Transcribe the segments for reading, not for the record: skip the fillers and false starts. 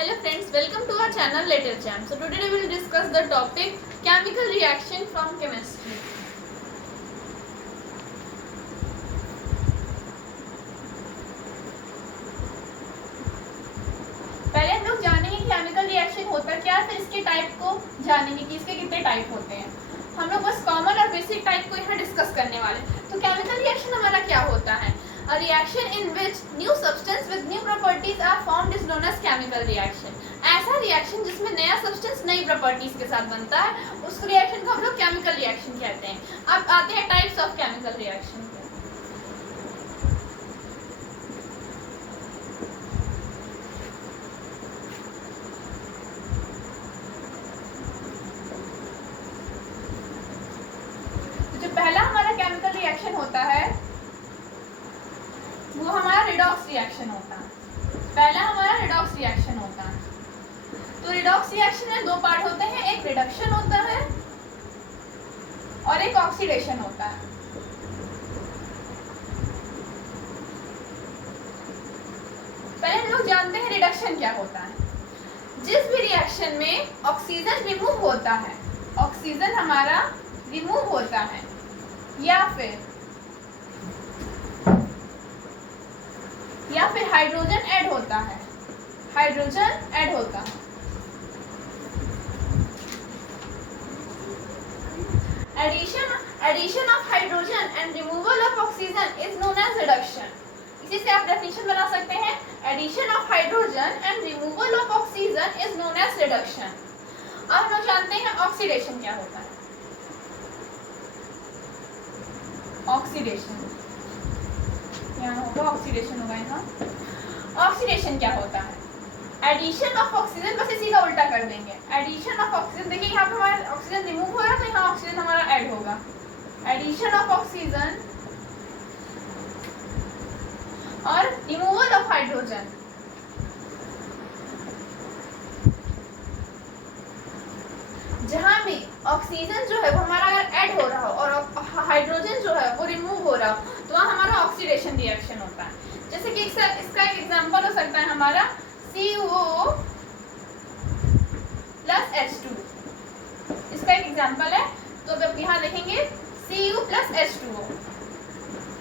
Hello friends, welcome to our channel Later Jam. So today we will discuss the topic chemical reaction from chemistry. पहले हम लोग जानेंगे chemical reaction होता क्या है, फिर इसके टाइप को जानेंगे कि इसके कितने टाइप होते हैं. हम लोग बस कॉमन और बेसिक टाइप को यहाँ डिस्कस करने वाले. तो केमिकल रिएक्शन हमारा क्या होता है? A reaction in which new substance with new properties are formed is known as chemical reaction. ऐसा रिएक्शन जिसमें नया सब्सटेंस नई प्रॉपर्टीज के साथ बनता है, उस रिएक्शन को हम लोग केमिकल रिएक्शन कहते हैं. अब आते हैं टाइप्स ऑफ केमिकल रिएक्शन. जो पहला हमारा केमिकल रिएक्शन होता है वो हमारा रिडॉक्स रिएक्शन होता है. पहला हमारा रिडॉक्स रिएक्शन होता है. तो रिडॉक्स रिएक्शन में दो पार्ट होते हैं, एक रिडक्शन होता है और एक ऑक्सीडेशन होता है. पहले हम लोग जानते हैं रिडक्शन क्या होता है. जिस भी रिएक्शन में ऑक्सीजन रिमूव होता है, ऑक्सीजन हमारा रिमूव होता है या फिर हाइड्रोजन ऐड होता है, हाइड्रोजन ऐड होता है. Addition of hydrogen and removal of oxygen is known as reduction. इसी से आप डेफिनेशन बना सकते हैं. Addition of hydrogen and removal of oxygen is known as reduction. अब हम लोग जानते हैं ऑक्सीडेशन क्या होता है. ऑक्सीडेशन यहाँ होगा, ऑक्सीडेशन होगा यहाँ. ऑक्सीडेशन क्या होता है? एडिशन ऑफ ऑक्सीजन, बस इसी का उल्टा कर देंगे. एडिशन ऑफ ऑक्सीजन, देखिए यहाँ पे हमारा ऑक्सीजन रिमूव हो रहा है तो यहाँ ऑक्सीजन हमारा ऐड होगा. एडिशन ऑफ ऑक्सीजन और रिमूवल ऑफ हाइड्रोजन. जहाँ भी ऑक्सीजन जो है वो हमारा अगर ऐड हो रहा हो और हाइड्रोजन जो है वो रिमूव हो रहा हो तो वहाँ हमारा ऑक्सीडेशन रिएक्शन होता है. जैसे कि इसका एक एग्जांपल हो सकता है हमारा CuO प्लस H2. इसका एक एग्जांपल है. तो अब यहाँ देखेंगे Cu प्लस H2O.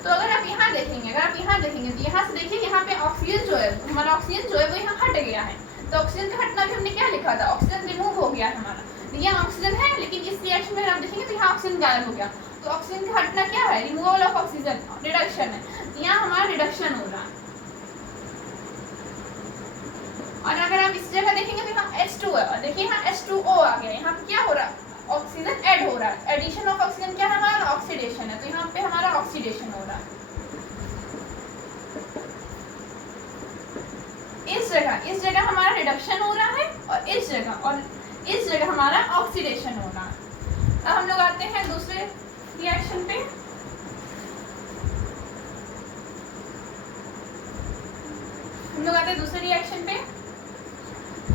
तो अगर आप यहाँ देखेंगे तो यहाँ से देखिए यहाँ पे ऑक्सीजन जो है हमारा ऑक्सीजन जो है वो यहाँ हट गया है. तो ऑक्सीजन का हटना भी हमने क्या लिखा था, ऑक्सीजन रिमूव हो गया है हमारा. यहाँ ऑक्सीजन है लेकिन इस रिएक्शन में आप देखेंगे तो यहाँ ऑक्सीजन गायब हो गया. तो ऑक्सीजन का हटना क्या है, रिमूवल ऑफ ऑक्सीजन, रिडक्शन है. यहाँ हमारा रिडक्शन हो रहा है. और अगर आप इस जगह देखेंगे तो यहाँ H2 है और देखिए यहाँ H2O आ गया. यहाँ पे क्या हो रहा है, ऑक्सीजन ऐड हो रहा है. एडिशन ऑफ ऑक्सीजन क्या है हमारा, ऑक्सीडेशन है. तो यहाँ पे हमारा ऑक्सीडेशन हो रहा है. इस जगह हमारा रिडक्शन हो रहा है और इस जगह हमारा ऑक्सीडेशन हो रहा है. अब हम लोग आते हैं दूसरे रिएक्शन पे.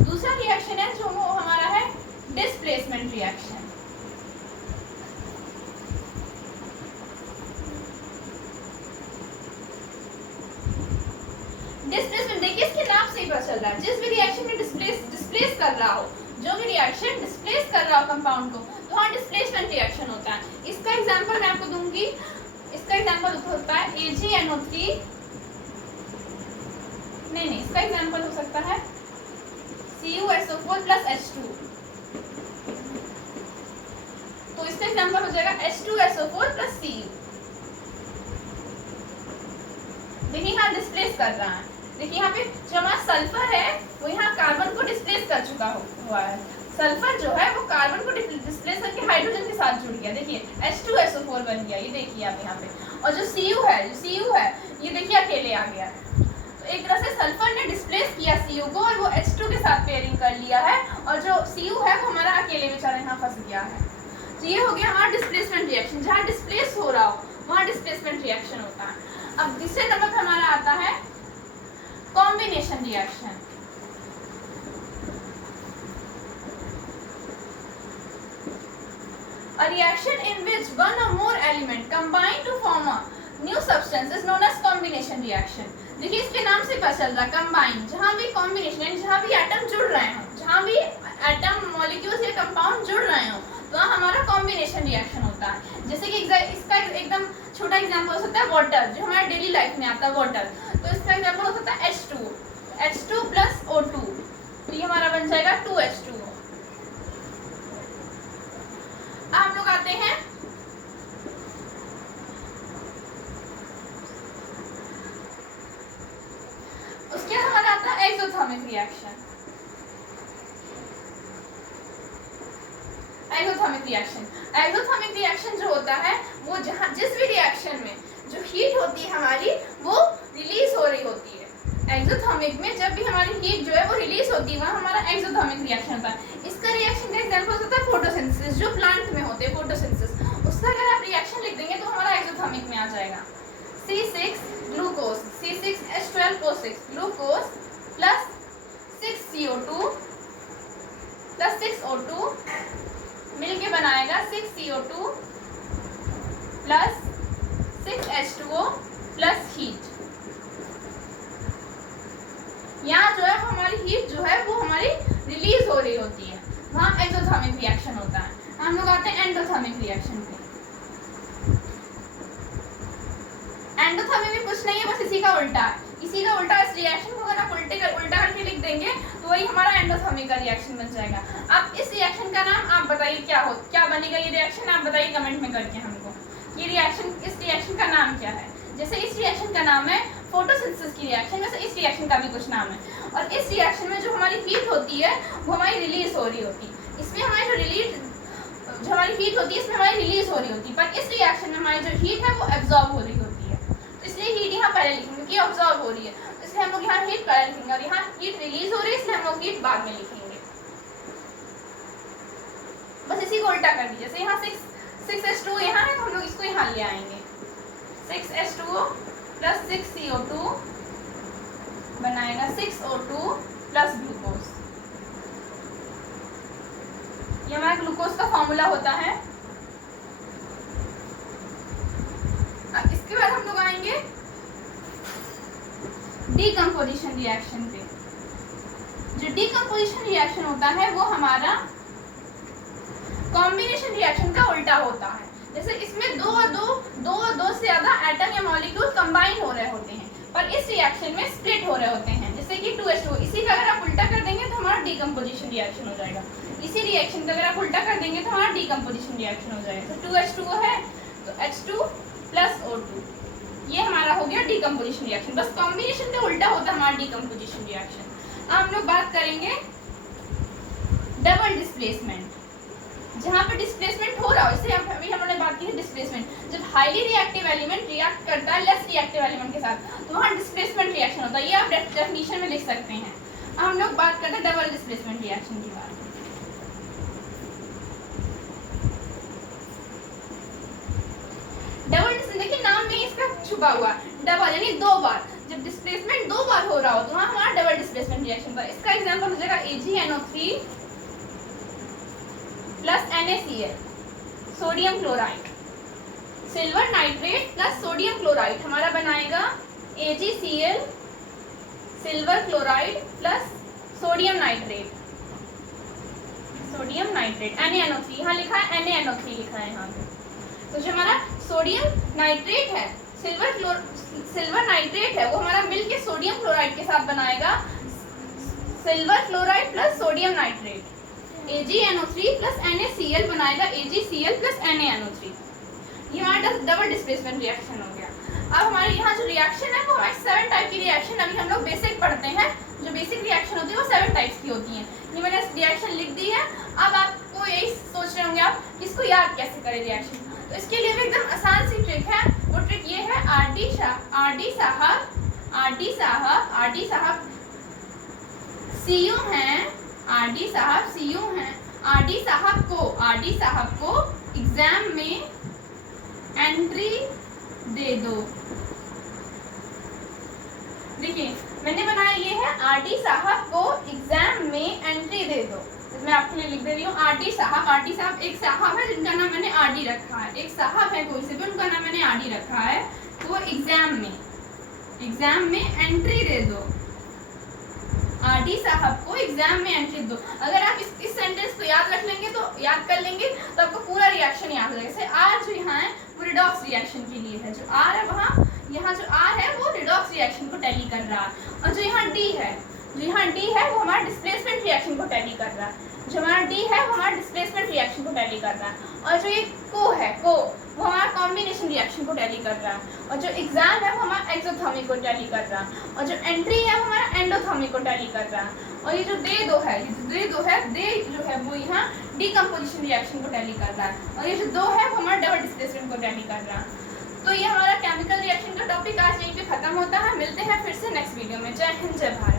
दूसरा रिएक्शन है जो वो हमारा है डिस्प्लेसमेंट रिएक्शन. डिस्प्लेसमेंट देखिए इसके नाम से ही पता चल रहा है. जिस भी रिएक्शन में डिस्प्लेस कर रहा हो, जो भी रिएक्शन डिस्प्लेस कर रहा हो कंपाउंड को, तो वहाँ डिस्प्लेसमेंट रिएक्शन होता है. इसका एग्जांपल मैं आपको दूंगी. इसका एग्जांपल होता है AgNO3. नहीं, इसका एग्जांपल हो सकता है CuSO4 प्लस H2. तो इसका एग्जांपल हो जाएगा H2SO4 प्लस Cu. देखिए यहाँ डिस्प्लेस कर रहा है. देखिए यहाँ पे जो हमारा सल्फर है वो यहाँ कार्बन को डिस्प्लेस कर चुका हुआ है. सल्फर जो है वो कार्बन को डिस्प्लेस करके हाइड्रोजन के साथ जुड़ गया. देखिए H2SO4 बन गया. ये देखिए आप यहाँ पे. और जो Cu है ये देखिए अकेले आ गया है. तो एक तरह से सल्फर ने डिस्प्लेस किया Cu को और वो H2 के साथ पेयरिंग कर लिया है और जो Cu है वो हमारा अकेले बेचारा यहाँ फंस गया है. तो ये हो गया हमारा डिस्प्लेसमेंट रिएक्शन. जहाँ डिस्प्लेस हो रहा हो वहाँ डिस्प्लेसमेंट रिएक्शन होता है. अब दूसरे नंबर पर हमारा आता है combination reaction. A reaction in which one or more element combine to form a new substance is known as combination reaction. देखिए इसके नाम से पता चल रहा है कंबाइन. जहाँ भी कॉम्बिनेशन यानी जहाँ भी एटम जुड़ टाइप में आता है वाटर, तो इसका एग्जाम्पल हो सकता है H2, H2 प्लस O2, तो ये हमारा बन जाएगा 2H2O। हम लोग आते हैं उसके बाद हमारा आता है एक्सोथर्मिक रिएक्शन। एक्सोथर्मिक रिएक्शन जो होता है वो जहाँ जिस भी रिएक्शन में जो हीट होती है हमारी वो रिलीज हो रही होती है। एक्सोथर्मिक में जब भी हमारी हीट जो है वो रिलीज होती है वहाँ हमारा एक्सोथर्मिक रिएक्शन होता है। इसका रिएक्शन का एग्जांपल होता है फोटोसिंथेसिस, जो प्लांट में होते हैं फोटोसिंथेसिस, उसका अगर आप रिएक्शन लिख देंगे तो हमारा एक्सोथर्मिक में आ जाएगा। C6 glucose, C6H12O6 glucose plus 6CO2 plus 6O2 मिलके बनाएगा 6CO2 plus 6H2O plus heat. यहाँ जो है हमारी हीट जो है वो हमारी रिलीज हो रही होती है, वहाँ एक्सोथर्मिक रिएक्शन होता है। हम लोग आते हैं एंडोथर्मिक रिएक्शन पे। एंडोथर्मिक में कुछ नहीं है, बस इसी का उल्टा है, इसी का उल्टा। इस रिएक्शन को अगर आप उल्टा करके लिख देंगे तो वही हमारा एंडोथर्मिक का रिएक्शन बन जाएगा। अब इस रिएक्शन का नाम आप बताइए क्या बनेगा ये रिएक्शन, आप बताइए कमेंट में करके हमको ये रिएक्शन, इस रिएक्शन का नाम क्या है। जैसे इस रिएक्शन का नाम है फोटोसिंथेसिस की रिएक्शन, वैसे इस रिएक्शन का भी कुछ नाम है। और इस रिएक्शन में जो हमारी हीट होती है वो हमारी रिलीज हो रही होती है। इसमें हमारी जो हमारी हीट होती है इसमें हमारी रिलीज हो रही होती है, पर इस रिएक्शन में हमारी जो हीट है वो एब्जॉर्ब हो रही होती है। तो इसलिए हीट यहाँ पहले लिखेंगे कि ऑब्जॉर्ब हो रही है, इसलिए हम लोग यहाँ हीट पहले लिखेंगे, और यहाँ हीट रिलीज हो रही है इसलिए हम लोग हीट बाद में लिखेंगे। बस इसी को उल्टा कर दीजिए। जैसे यहाँ 6H2 यहाँ है तो हम लोग इसको यहाँ ले आएंगे, 6H2O प्लस 6CO2 बनाएगा 6O2 प्लस ग्लूकोज। ये हमारा ग्लूकोज का फॉर्मूला होता है। इसके बाद हम लोग आएंगे डीकम्पोजिशन रिएक्शन पे। जो डीकम्पोजिशन रिएक्शन होता है वो हमारा कॉम्बिनेशन रिएक्शन का उल्टा होता है। जैसे इसमें दो से ज्यादा एटम या मॉलिक्यूल कंबाइन हो रहे होते हैं, पर इस रिएक्शन में स्प्लिट हो रहे होते हैं, जैसे कि 2H2। इसी का अगर आप उल्टा कर देंगे तो हमारा डीकम्पोजिशन रिएक्शन हो जाएगा। इसी रिएक्शन का अगर आप उल्टा कर देंगे तो हमारा डीकम्पोजिशन रिएक्शन हो जाएगा। तो 2H2O है तो H2 प्लस O2, ये हमारा हो गया डीकम्पोजिशन रिएक्शन। बस कॉम्बिनेशन का उल्टा होता है हमारा डीकम्पोजिशन रिएक्शन। अब हम लोग बात करेंगे डबल डिस्प्लेसमेंट, जहाँ पे डिस्प्लेसमेंट हो रहा हो। इससे अभी हम लोगों ने बात की है डिस्प्लेसमेंट। जब हाईली रिएक्टिव एलिमेंट रिएक्ट करता है लेस रिएक्टिव एलिमेंट के साथ तो वहाँ डिस्प्लेसमेंट रिएक्शन होता है, ये आप डेफिनेशन में लिख सकते हैं। अब हम लोग बात करते हैं डबल डिस्प्लेसमेंट रिएक्शन की बात। डबल देखिए नाम में इसका छुपा हुआ डबल, यानी दो बार। जब डिस्प्लेसमेंट दो बार हो रहा हो तो वहाँ हमारा डबल डिस्प्लेसमेंट रिएक्शन होता है। इसका एग्जांपल हो जाएगा AgNO3 plus NaCl, sodium chloride, silver nitrate plus sodium chloride हमारा बनाएगा AgCl, silver chloride plus sodium nitrate, NaNO3 यहाँ लिखा है, NaNO3 लिखा है यहाँ पे। तो जो हमारा सोडियम नाइट्रेट है, सिल्वर नाइट्रेट है, वो हमारा मिलके सोडियम क्लोराइड के साथ बनाएगा silver chloride plus sodium nitrate. AgNO3 plus NaCl बनाएगा AgCl प्लस NaNO3। ये हमारा डबल डिस्प्लेसमेंट रिएक्शन हो गया। अब हमारे यहाँ जो रिएक्शन है वो हमारे 7 टाइप की रिएक्शन अभी हम लोग बेसिक पढ़ते हैं। जो बेसिक रिएक्शन होती है वो 7 टाइप्स की होती हैं। ये मैंने रिएक्शन लिख दी है। अब आपको यही सोच रहे होंगे आप इसको याद कैसे करें रिएक्शन। तो इसके लिए भी एकदम आसान सी ट्रिक है। वो ट्रिक ये है आर डी साहब सीयू हैं, आर डी साहब को एग्जाम में एंट्री दे दो। देखिए मैंने बनाया ये है आर डी साहब को एग्जाम में एंट्री दे दो। मैं आपके लिए लिख दे रही हूँ आर डी साहब एक साहब है जिनका नाम मैंने आर डी रखा है। एक साहब है कोई से भी उनका नाम मैंने आर डी रखा है। तो वो एग्जाम में एंट्री दे दो। आर डी साहब को एग्जाम में एंट्री दो। अगर आप इस सेंटेंस को याद रख लेंगे तो याद कर लेंगे तो आपको पूरा रिएक्शन याद हो जाएगा। जैसे आर जो यहाँ है वो रिडॉक्स रिएक्शन के लिए है। जो आर है वहाँ यहाँ जो R है वो रिडॉक्स रिएक्शन को टैली कर रहा है, और जो यहाँ D है वो हमारा डिस्प्लेसमेंट रिएक्शन को टैली कर रहा है। जो हमारा D है वो हमारा डिस्प्लेसमेंट रिएक्शन को टैली कर रहा है, और जो ये को वो हमारा कॉम्बिनेशन रिएक्शन को टैली कर रहा है, और जो एग्जाम है वो हमारा एक्सोथर्मिक को टैली कर रहा है, और जो एंट्री है वो हमारा एंडोथर्मिक को टैली कर रहा है, और ये जो दे जो है वो यहाँ डीकम्पोजिशन रिएक्शन को टैली कर रहा है, और ये जो दो है वो हमारा डबल डिस्प्लेसमेंट को टैली कर रहा है। तो ये हमारा केमिकल रिएक्शन का टॉपिक आज यहीं पे खत्म होता है। मिलते हैं फिर से नेक्स्ट वीडियो में। जय हिंद, जय भारत।